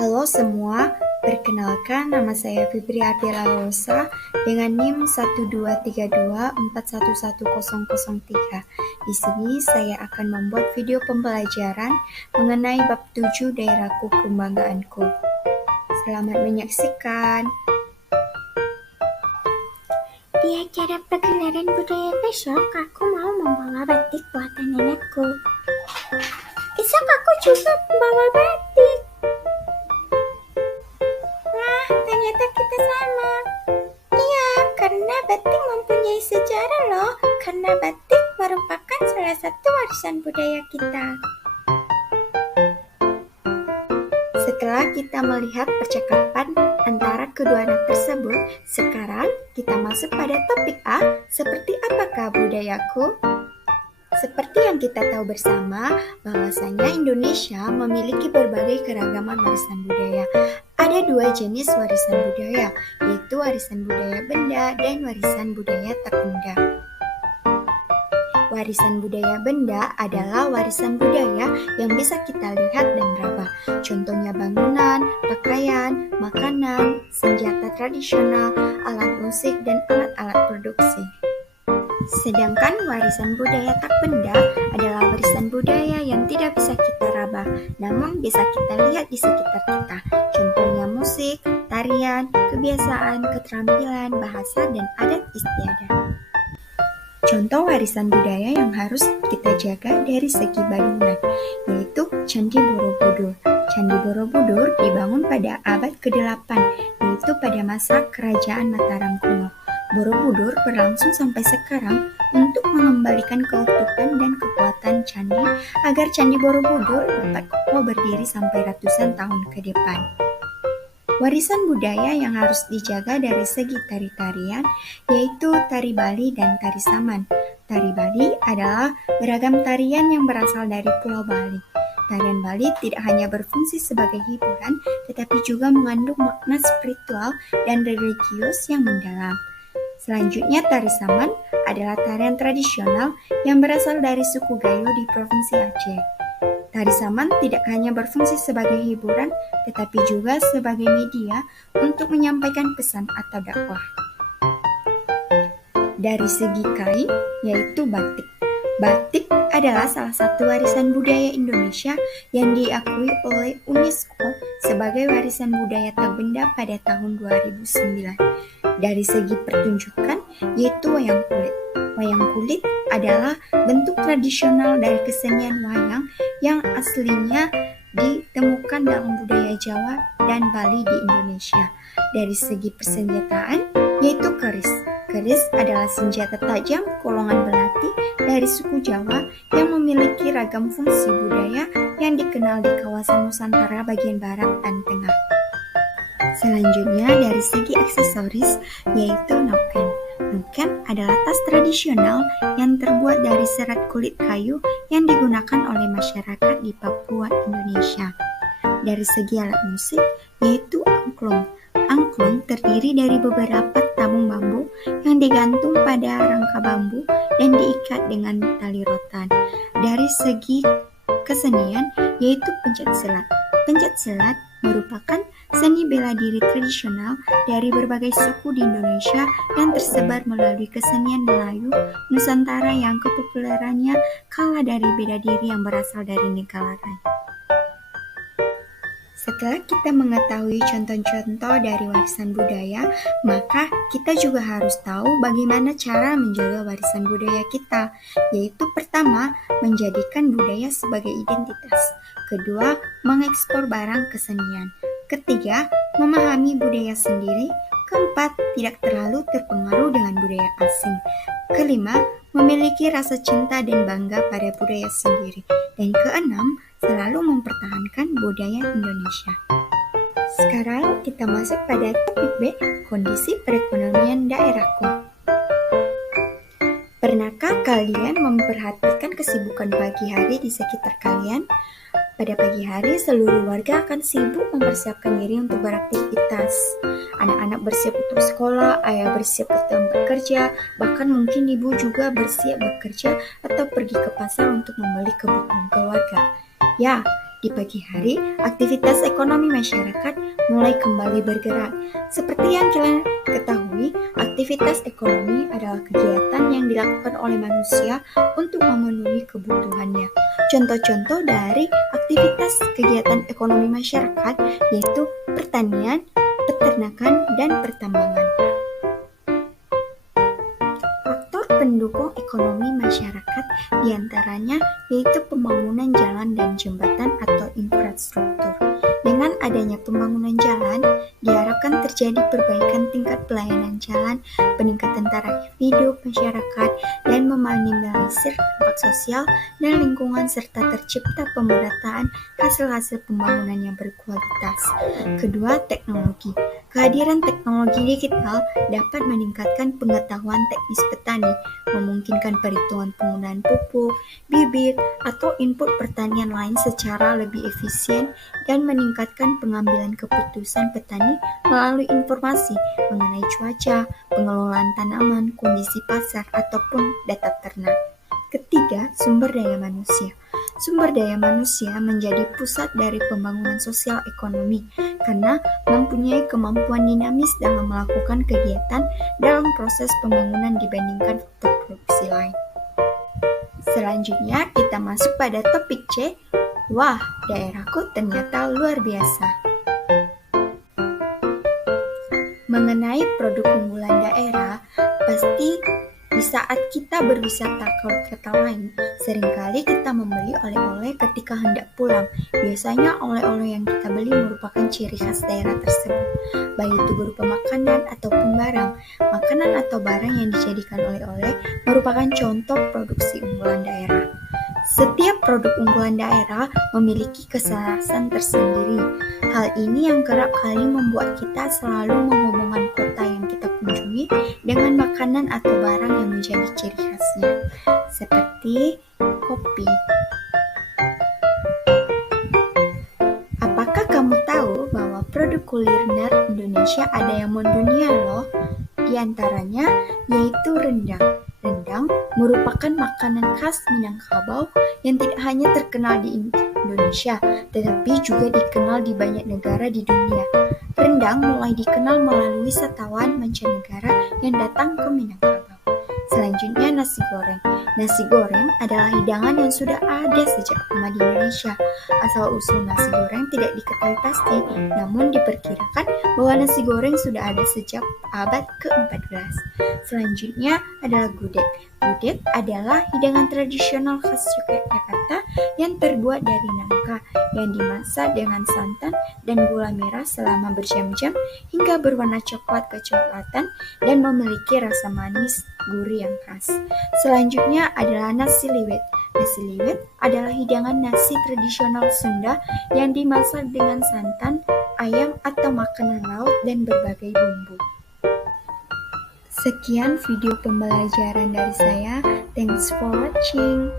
Halo semua, perkenalkan nama saya Fibri Ardela Rosa dengan NIM 12324111003. Di sini saya akan membuat video pembelajaran mengenai bab 7 daerahku kebanggaanku. Selamat menyaksikan. Di acara pergelaran budaya besok, aku mau membawa batik buatan nenekku. Besok aku juga membawa batik. Wah, ternyata kita sama. Iya, karena batik mempunyai sejarah loh. Karena batik merupakan salah satu warisan budaya kita. Setelah kita melihat percakapan antara kedua anak tersebut, sekarang kita masuk pada topik A, seperti apakah budayaku? Seperti yang kita tahu bersama, bahwasanya Indonesia memiliki berbagai keragaman warisan budaya. Ada dua jenis warisan budaya, yaitu warisan budaya benda dan warisan budaya tak benda. Warisan budaya benda adalah warisan budaya yang bisa kita lihat dan raba. Contohnya bangunan, pakaian, makanan, senjata tradisional, alat musik, dan alat-alat produksi. Sedangkan warisan budaya tak benda adalah warisan budaya yang tidak bisa kita raba, namun bisa kita lihat di sekitar kita. Contohnya musik, tarian, kebiasaan, keterampilan, bahasa, dan adat istiadat. Contoh warisan budaya yang harus kita jaga dari segi bangunan, yaitu Candi Borobudur. Candi Borobudur dibangun pada abad ke-8, yaitu pada masa Kerajaan Mataram kuno. Borobudur berlangsung sampai sekarang untuk mengembalikan keutuhan dan kekuatan candi agar Candi Borobudur dapat kokoh berdiri sampai ratusan tahun ke depan. Warisan budaya yang harus dijaga dari segi tari-tarian yaitu tari Bali dan tari Saman. Tari Bali adalah beragam tarian yang berasal dari Pulau Bali. Tarian Bali tidak hanya berfungsi sebagai hiburan, tetapi juga mengandung makna spiritual dan religius yang mendalam. Selanjutnya, tari Saman adalah tarian tradisional yang berasal dari suku Gayo di Provinsi Aceh. Tari Saman tidak hanya berfungsi sebagai hiburan, tetapi juga sebagai media untuk menyampaikan pesan atau dakwah. Dari segi kain, yaitu batik. Batik adalah salah satu warisan budaya Indonesia yang diakui oleh UNESCO sebagai warisan budaya tak benda pada tahun 2009. Dari segi pertunjukan, yaitu wayang kulit. Wayang kulit adalah bentuk tradisional dari kesenian wayang yang aslinya ditemukan dalam budaya Jawa dan Bali di Indonesia. Dari segi persenjataan, yaitu keris. Keris adalah senjata tajam kolongan belati dari suku Jawa yang memiliki ragam fungsi budaya yang dikenal di kawasan Nusantara bagian barat dan tengah. Selanjutnya dari segi aksesoris, yaitu noken. Noken adalah tas tradisional yang terbuat dari serat kulit kayu yang digunakan oleh masyarakat di Papua, Indonesia. Dari segi alat musik, yaitu angklung. Angklung terdiri dari beberapa tabung bambu yang digantung pada rangka bambu dan diikat dengan tali rotan. Dari segi kesenian, yaitu pencak silat. Pencak silat merupakan seni bela diri tradisional dari berbagai suku di Indonesia yang tersebar melalui kesenian Melayu Nusantara yang kepopulerannya kalah dari bela diri yang berasal dari negara lain. Setelah kita mengetahui contoh-contoh dari warisan budaya, maka kita juga harus tahu bagaimana cara menjaga warisan budaya kita, yaitu pertama, menjadikan budaya sebagai identitas. Kedua, mengekspor barang kesenian. Ketiga, memahami budaya sendiri. Keempat, tidak terlalu terpengaruh dengan budaya asing. Kelima, memiliki rasa cinta dan bangga pada budaya sendiri. Dan keenam, selalu mempertahankan budaya Indonesia. Sekarang kita masuk pada topik B, kondisi perekonomian daerahku. Pernahkah kalian memperhatikan kesibukan pagi hari di sekitar kalian? Pada pagi hari, seluruh warga akan sibuk mempersiapkan diri untuk beraktivitas. Anak-anak bersiap untuk sekolah, ayah bersiap ke tempat kerja, bahkan mungkin ibu juga bersiap bekerja atau pergi ke pasar untuk membeli kebutuhan keluarga. Ya, Di pagi hari, aktivitas ekonomi masyarakat mulai kembali bergerak. Seperti yang kalian ketahui, aktivitas ekonomi adalah kegiatan yang dilakukan oleh manusia untuk memenuhi kebutuhannya. Contoh-contoh dari aktivitas kegiatan ekonomi masyarakat yaitu pertanian, peternakan, dan pertambangan. Faktor pendukung ekonomi masyarakat diantaranya yaitu pembangunan jalan dan jembatan atau infrastruktur. Dengan adanya pembangunan jalan, diharapkan terjadi perbaikan tingkat pelayanan jalan, peningkatan taraf hidup masyarakat, dan meminimalisir dampak sosial dan lingkungan serta tercipta pemerataan hasil-hasil pembangunan yang berkualitas. Kedua, teknologi. Kehadiran teknologi digital dapat meningkatkan pengetahuan teknis petani, memungkinkan perhitungan penggunaan pupuk, bibit, atau input pertanian lain secara lebih efisien dan meningkatkan pengambilan keputusan petani melalui informasi mengenai cuaca, pengelolaan tanaman, kondisi pasar, ataupun data ternak. Ketiga, sumber daya manusia. Sumber daya manusia menjadi pusat dari pembangunan sosial ekonomi karena mempunyai kemampuan dinamis dalam melakukan kegiatan dalam proses pembangunan dibandingkan faktor produksi lain. Selanjutnya kita masuk pada topik C. Wah, daerahku ternyata luar biasa. Mengenai produk unggulan daerah, pasti di saat kita berwisata ke kota lain, seringkali kita membeli oleh-oleh ketika hendak pulang. Biasanya oleh-oleh yang kita beli merupakan ciri khas daerah tersebut, baik itu berupa makanan ataupun barang. Makanan atau barang yang dijadikan oleh-oleh merupakan contoh produksi unggulan daerah. Setiap produk unggulan daerah memiliki kesamaan tersendiri. Hal ini yang kerap kali membuat kita selalu menghubungkan kota yang kita kunjungi dengan makanan atau barang yang menjadi ciri khasnya, seperti kopi. Apakah kamu tahu bahwa produk kuliner Indonesia ada yang mendunia loh? Di antaranya yaitu rendang. Rendang merupakan makanan khas Minangkabau yang tidak hanya terkenal di Indonesia, tetapi juga dikenal di banyak negara di dunia. Rendang mulai dikenal melalui wisatawan mancanegara yang datang ke Minangkabau. Selanjutnya, nasi goreng. Nasi goreng adalah hidangan yang sudah ada sejak lama di Indonesia. Asal-usul nasi goreng tidak diketahui pasti, namun diperkirakan bahwa nasi goreng sudah ada sejak abad ke-14. Selanjutnya adalah gudeg. Gudeg adalah hidangan tradisional khas Yogyakarta yang terbuat dari nangka yang dimasak dengan santan dan gula merah selama berjam-jam hingga berwarna coklat kecoklatan dan memiliki rasa manis gurih yang khas. Selanjutnya adalah nasi liwet. Nasi liwet adalah hidangan nasi tradisional Sunda yang dimasak dengan santan, ayam atau makanan laut dan berbagai bumbu. Sekian video pembelajaran dari saya. Thanks for watching.